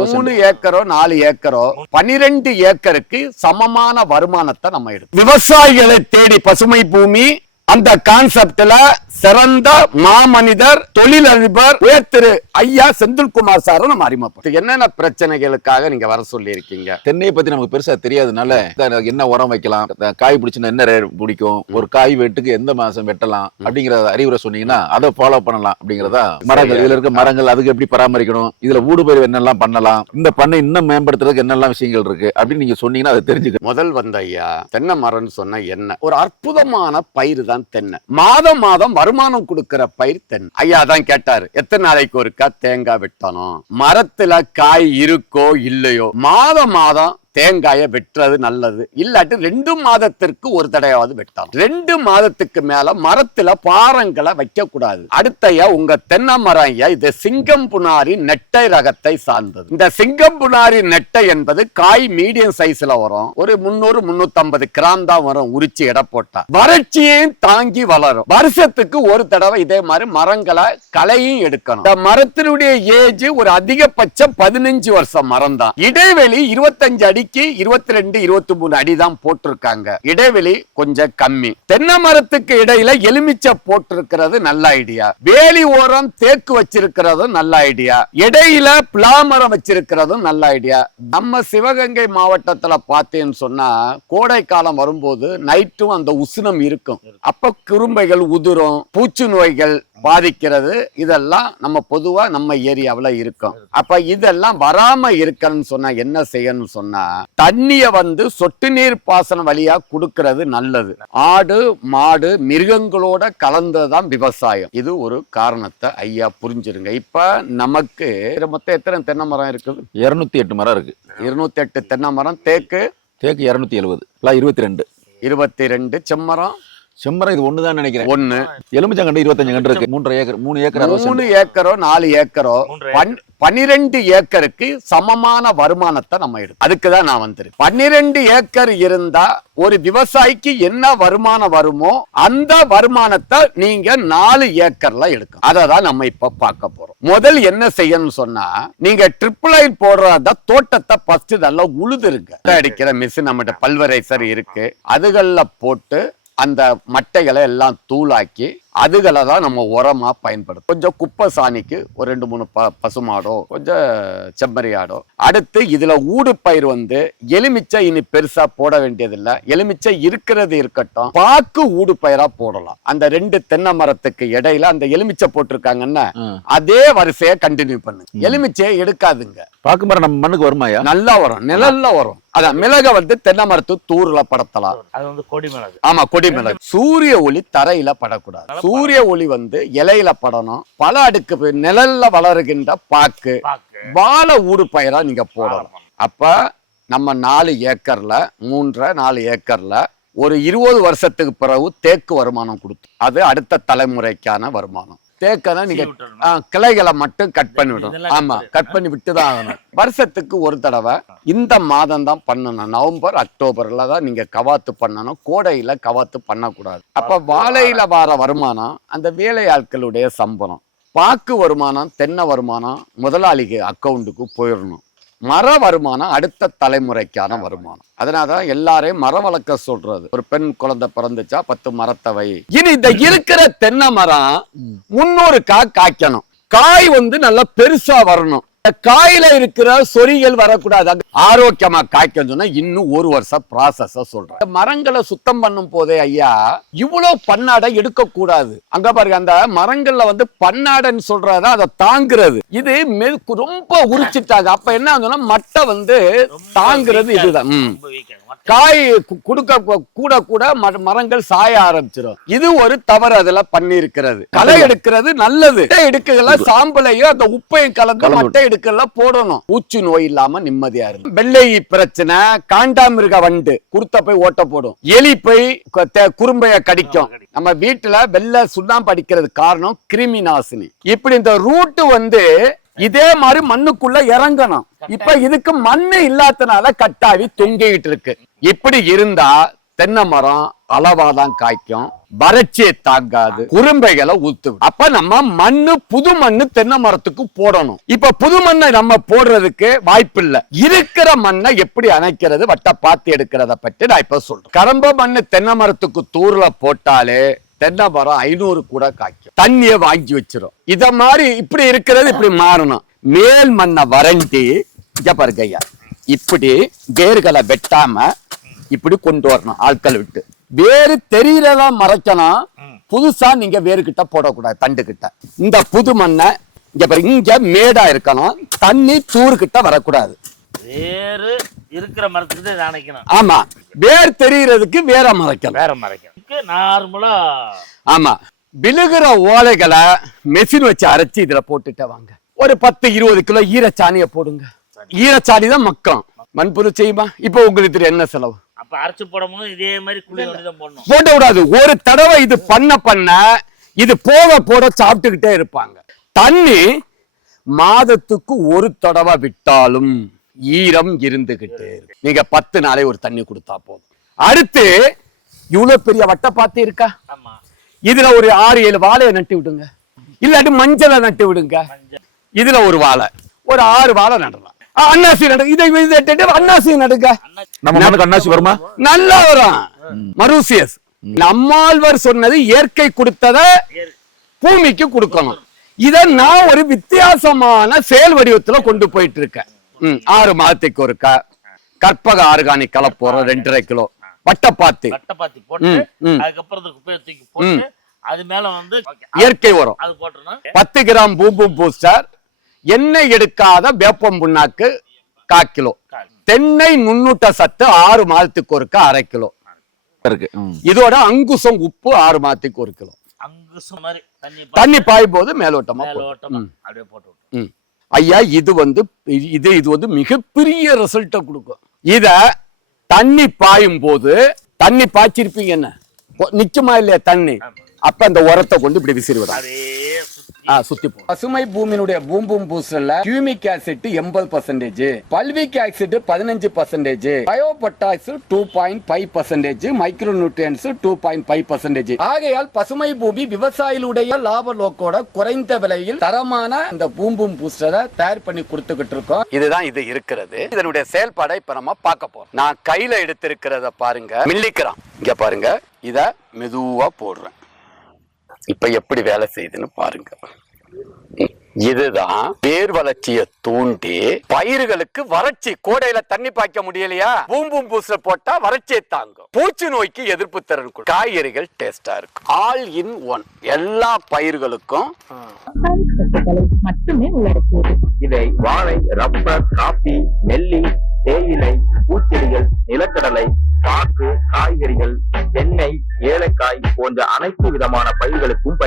3 ஏக்கரோ 4 ஏக்கரோ 12 ஏக்கருக்கு சமமான வருமானத்தை நம்ம எடுக்கும். விவசாயிகளை தேடி பசுமை பூமி அந்த கான்செப்ட்ல சிறந்த மாமனிதர் தொழிலதிபர் திரு ஐயா செந்தில்குமார் சாரும் நம்ம அறிமுகம். என்னென்ன பிரச்சனைகளுக்காக நீங்க வர சொல்லி இருக்கீங்க? தென்னையை பத்தி நமக்கு பெருசா தெரியாதனால என்ன உரம் வைக்கலாம், காய் பிடிச்சுன்னா என்ன பிடிக்கும், ஒரு காய் வெட்டுக்கு எந்த மாசம் வெட்டலாம் அப்படிங்கிற அறிவுரை சொன்னீங்கன்னா அதை ஃபாலோ பண்ணலாம் அப்படிங்கறதா. மரங்கள், இதுல இருக்க மரங்கள் அதுக்கு எப்படி பராமரிக்கணும், இதுல ஊடுபயிர் என்னெல்லாம் பண்ணலாம், இந்த பண்ணை இன்னும் மேம்படுத்துறதுக்கு என்னெல்லாம் விஷயங்கள் இருக்கு அப்படின்னு நீங்க சொன்னீங்கன்னா அதை தெரிஞ்சுக்க. முதல் வந்த ஐயா தென்னை மரம்னு சொன்ன என்ன ஒரு அற்புதமான பயிர் தான் தென்னை. மாதம் மாதம் வருமானம் கொடுக்கிற பயிர் தென்னை. ஐயா தான் கேட்டாரு எத்தனை நாளைக்கு ஒருக்கா தேங்காய் வெட்டணும், மரத்துல காய் இருக்கோ இல்லையோ மாதம் மாதம் தேங்காயை வெட்டுறது நல்லது. இல்லாட்டி 2 மாதத்திற்கு ஒரு தடையாவது வெட்டணும். 2 மாதத்துக்கு மேல மரத்துல பாறங்களை வைக்க கூடாது. அடுத்தையா உங்க தென்னை மரம் ஐயா இது சிங்கம் புனாரி நெட்டை ரகத்தை சார்ந்தது. இந்த சிங்கம் புனாரி நெட்டை என்பது காய் மீடியம் சைஸ்ல வரும். ஒரு 300-350 கிராம் தான் வரும். உரிச்சு எடை போட்டா வறட்சியையும் தாங்கி வளரும். வருஷத்துக்கு ஒரு தடவை இதே மாதிரி மரங்களை களையும் எடுக்கணும். இந்த மரத்தினுடைய ஏஜ் ஒரு அதிகபட்சம் 15 வருஷம் மரம் தான். இடைவெளி 25 அடி 22-23 அடி தான் போட்டிருக்காங்க. இடைவெளி கொஞ்சம் கம்மி. தென்னை மரத்துக்கு இடையில எலுமிச்சை போட்டிருக்கிறது நல்ல ஐடியா. வேலி ஓரம் தேக்கு வச்சிருக்கிறதும் நல்ல ஐடியா. இடையில பிளாமரம் வச்சிருக்கிறதும் நல்ல ஐடியா. நம்ம சிவகங்கை மாவட்டத்துல பார்த்தேன்னு சொன்னா கோடை காலம் வரும்போது நைட்டும் அந்த உஷ்ணம் இருக்கும். அப்ப குரும்பைகள் உதிரும், பூச்சி நோய்கள் பாதிக்கிறது. இதெல்லாம் நம்ம பொதுவா நம்ம ஏரியாவில் இருக்கும். அப்ப இதெல்லாம் வராம இருக்கணும்னு சொன்னா என்ன செய்யணும்னு சொன்னா தண்ணிய சொட்டு நீர் பாசனம் வழியா கொடுக்கிறது நல்லது. ஆடு மாடு மிருகங்களோட கலந்ததான் விவசாயம். இது ஒரு காரணத்தை ஐயா புரிஞ்சிருங்க. இப்ப நமக்கு மொத்தம் எத்தனை தென்னை மரம் இருக்குது? 208 மரம் இருக்கு. 208 தென்னை மரம். தேக்கு 270, 22 செம்மரம். செம்மரம் இது ஒண்ணுதான் நினைக்கிறேன். 1 எலுமிச்சங்கண்டு 25 கண்டு இருக்கு. 3 ஏக்கர் 3 ஏக்கரோ 4 ஏக்கரோ 12 ஏக்கருக்கு சமமான வருமானத்தை நம்ம எடுக்கும். அதுக்குதான் நான் வந்திருக்கேன். 12 ஏக்கர் இருந்தா ஒரு விவசாயிக்கு என்ன வருமானம் வருமோ அந்த வருமானத்தை நீங்க 4 ஏக்கர்ல எடுக்கும். அதை தான் நம்ம இப்ப பார்க்க போறோம். முதல் என்ன செய்யணும்னு சொன்னா நீங்க ட்ரிபிள் லைன் போடுறத தோட்டத்தை ஃபர்ஸ்ட் நல்லா உழுதுருங்க. அடிக்கிற மிஷின் நம்மகிட்ட பல்வரைசர் இருக்கு. அதுகள்ல போட்டு அந்த மட்டைகளை எல்லாம் தூளாக்கி அதுகளை தான் நம்ம உரமா பயன்படுத்தும். கொஞ்சம் குப்பை சாணிக்கு ஒரு 2-3 பசுமாடோ கொஞ்சம் செம்மறி ஆடோ. அடுத்து இதுல ஊடு பயிர் எலுமிச்சை இனி பெருசா போட வேண்டியதில்லை. எலுமிச்சை இருக்கிறது இருக்கட்டும், பாக்கு ஊடு பயிரா போடலாம். அந்த 2 தென்னை மரத்துக்கு இடையில அந்த எலுமிச்சை போட்டிருக்காங்கன்னா அதே வரிசையை கண்டினியூ பண்ணுங்க. எலுமிச்சையை எடுக்காதுங்க. பாக்கு மரம் நம்ம மண்ணுக்கு வருமாயா? நல்லா வரும், நிழல்ல வரும். அதான் மிளக தென்னை மரத்து தூர்ல படத்தலாம். அது கொடி மிளகு. ஆமா, கொடி மிளகு. சூரிய ஒளி தரையில படக்கூடாது. சூரிய ஒளி இலையில படணும். பல அடுக்கு நிழல்ல வளருகின்ற பாக்கு வாழை ஊடு பயிரா நீங்க போடணும். அப்ப நம்ம 4 ஏக்கர்ல 3-4 ஏக்கர்ல ஒரு 20 வருஷத்துக்கு பிறகு தேக்கு வருமானம் கொடுத்து அது அடுத்த தலைமுறைக்கான வருமானம். தேக்கதான் நீங்க கிளைகளை மட்டும் கட் பண்ணி விடும். ஆமா, கட் பண்ணி விட்டுதான் ஆகணும். வருஷத்துக்கு ஒரு தடவை இந்த மாதம் தான் பண்ணணும். நவம்பர் அக்டோபர்ல தான் நீங்க கவாத்து பண்ணணும். கோடையில கவாத்து பண்ணக்கூடாது. அப்ப வாழையில வர வருமானம் அந்த வேலையாட்களுடைய சம்பளம், பாக்கு வருமானம், தென்னை வருமானம் முதலாளிக்கு அக்கௌண்ட்டுக்கு போயிடணும். மர வருமானம் அடுத்த தலைமுறைக்கான வருமானம். அதனாலதான் எல்லாரையும் மரம் வளர்க்க சொல்றது. ஒரு பெண் குழந்தை பிறந்துச்சா 10 மரத்தை வை. இனி இந்த இருக்கிற தென்னை மரம் 300 காய்க்கணும். காய் நல்லா பெருசா வரணும். காயில இருக்கிற சொறிகள் வரக்கூடாது. ஆரோக்கியமா காய்க்க சொன்னா இன்னும் 1 வருஷம் ப்ராசஸ் சொல்றேன். மரங்களை சுத்தம் பண்ணும் போதே ஐயா இவ்வளவு பன்னாடை எடுக்க கூடாது. அங்க பாருங்க, அந்த மரங்கள்ல பன்னாடைன்னு சொல்றத அதை தாங்குறது. இது ரொம்ப உரிச்சிட்டாங்க. அப்ப என்ன ஆகுதுன்னா மட்டை தாங்குறது இதுதான். காய் கொடுக்க கூட கூட மரங்கள் சாய ஆரம்பிச்சிடும். இது ஒரு தவறு அதுல பண்ணி இருக்கிறது. களை எடுக்கிறது நல்லது. எடுக்கல சாம்பலையும் அந்த உப்பையும் கலந்து மட்டை எடுக்கல போடணும். பூச்சி நோய் இல்லாம நிம்மதியா இருக்கும். வெள்ளை பிரச்சனை, காண்டாமிருக வண்டு குருத்த போய் ஓட்ட போடும், எலி போய் குறும்பைய கடிக்கும். நம்ம வீட்டுல வெள்ளை சுண்ணாம்பு அடிக்கிறது காரணம் கிருமி நாசினி. இப்படி இந்த ரூட்டு இதே மாதிரி மண்ணுக்குள்ள இறங்கணும். இப்ப இதுக்கு மண்ணு இல்லாதனால கட்டாவி தொங்கிட்டு இருக்கு. இப்படி இருந்தா தென்னை மரம் அளவாதான் காய்க்கும், வறட்சியை தாங்காது, குறும்பைகளை ஊத்தும். அப்ப நம்ம மண்ணு புது மண்ணு தென்னை மரத்துக்கு போடணும். இப்ப புது மண்ணை நம்ம போடுறதுக்கு வாய்ப்பு இல்ல. இருக்கிற மண்ணை எப்படி அணைக்கிறது, வட்ட பாத்தி எடுக்கிறத பற்றி நான் இப்ப சொல்றேன். கரம்ப மண்ணு தென்னை மரத்துக்கு தூர்ல போட்டாலே தென்னை மரம் 500 கூட காய்க்கும். தண்ணிய வாங்கி வச்சிரும். இத மாதிரி இப்படி இருக்கிறது இப்படி மாறணும். மேல் மண்ணை வறண்டி இங்க பாருங்க ஐயா, இப்படி வேர்களை வெட்டாம இப்படி கொண்டு வரணும். ஆட்கள் விட்டு வேறு தெரியறதா மறைக்கணும். புதுசா நீங்க வேறு கிட்ட போடக்கூடாது, தண்டு கிட்ட. இந்த புது மண்ணை இங்க பாருங்க, இங்க மேடா இருக்கணும், தண்ணி தூர் கிட்ட வரக்கூடாது. வேறு இருக்கிற மரத்துக்கு நினைக்கணும். ஆமா, வேர் தெரியறதுக்கு வேற மறைக்கணும். வேற மறைக்கணும் நார்மலா. ஆமா, விழுகிற ஓலைகளை மெஷின் வச்சு அரைச்சி இதுல போட்டுட்ட வாங்க. ஒரு 10-20 கிலோ ஈரச்சாணிய போடுங்க. ஈரச்சாணி தான் மக்கம், மண்புழு செய்யுமா. இப்ப உங்களுக்கு என்ன செலவு? அப்ப அரைச்சு போடும்போது இதே மாதிரி குழி தான் போடணும். போட விடாது. ஒரு தடவை இது பண்ண இது போட சாப்பிட்டுக்கிட்டே இருப்பாங்க. தண்ணி மாதத்துக்கு ஒரு தடவை விட்டாலும் ஈரம் இருந்துகிட்டு இருக்கு. நீங்க 10 நாளை ஒரு தண்ணி கொடுத்தா போதும். அடுத்து இவ்வளவு பெரிய வட்ட பாத்தி இருக்கா, இதுல ஒரு 6-7 வாழையை நட்டு விடுங்க. இல்லாட்டி மஞ்சளை நட்டு விடுங்க. இதுல ஒரு வாழை, ஒரு 6 வாழை நடலாம். அன்னாசி நடு, இதை அன்னாசி நடுங்க. நம்ம அன்னாசி வருமா? நல்லா வரும். மரூசியஸ் நம்மாழ்வார் சொன்னது இயற்கை கொடுத்தத பூமிக்கு கொடுக்கணும். இத நான் ஒரு வித்தியாசமான செயல் வடிவத்துல கொண்டு போயிட்டு இருக்கேன். 6 மாதத்துக்கு ஒருக்கா கற்பக ஆர்கானிக் கலப்போறோம் 2.5 கிலோ வட்டப்பாத்தி போட்டு அதுக்கப்புறம் குப்பையை தூக்கி போட்டு அது மேல வந்து இயற்கை உரம் அது போட்டுறணும். 10 கிராம் பூம்பும் பூஸ்டர், எண்ணெய் எடுக்காத வேப்பம் புண்ணாக்கு 1/4 கிலோ, தென்னை நுண்ணூட்ட சத்து 6 மாதத்துக்கு ஒருக்கா 1/2 கிலோ இருக்கு. இதோட அங்குசம் உப்பு 6 மாதத்துக்கு 1 கிலோ. அங்குசம் மாதிரி தண்ணி பாயும் போது மேலோட்டமா அப்படியே போட்டு. ஐயா, இது வந்து மிகப்பெரிய ரிசல்ட்டை கொடுக்கும். இத தண்ணி பாயும் போது, தண்ணி பாய்ச்சிருப்பீங்க, என்ன நிக்குமா இல்லையா தண்ணி, அப்ப அந்த உரத்தை கொண்டு இப்படி விசிறுவிடும். சுத்தி பசுமை பூமியினுடைய பூம்பும் பூசல்ல humic acid 80%, fulvic acid 15%, biopotash 2.5%, micro nutrients 2.5%. ஆகையால் பசுமை பூமி விவசாயிகளுடைய லாப நோக்கோட குறைந்த விலையில் தரமான இந்த பூம்பும் பூஸ்டரை தயார் பண்ணி கொடுத்துக்கிட்டு இருக்கோம். இதுதான் இது இருக்கிறது. இதனுடைய செயல்பாடை இப்ப நம்ம பார்க்க போறோம். நான் கையில எடுத்திருக்கிறத பாருங்க, மில்லிகிராம். இங்க பாருங்க, இத மெதுவா போடுறேன். இப்ப எப்படி வேலை செய்யுதுன்னு பாருங்க. இதுதான் வேர் வளர்ச்சியை தூண்டி பயிர்களுக்கு வறட்சி, கோடையில தண்ணி பாய்க்க முடியலையா, பூம்பும் பூச போட்டா வறட்சியை தாங்கும், பூச்சி நோய்க்கு எதிர்ப்பு திறன், காய்கறிகள் டேஸ்டா இருக்கும். ஆல் இன் ஒன், எல்லா பயிர்களுக்கும் மட்டுமே உள்ளடக்கியது. இதை வாழை, ரப்பர், காபி, நெல்லி, தேயிலை, பூச்செடிகள், நிலக்கடலை, பாக்கு, காய்கறிகள், தென்னை, ஏலக்காய் போன்ற அனைத்து விதமான பயிர்களுக்கும்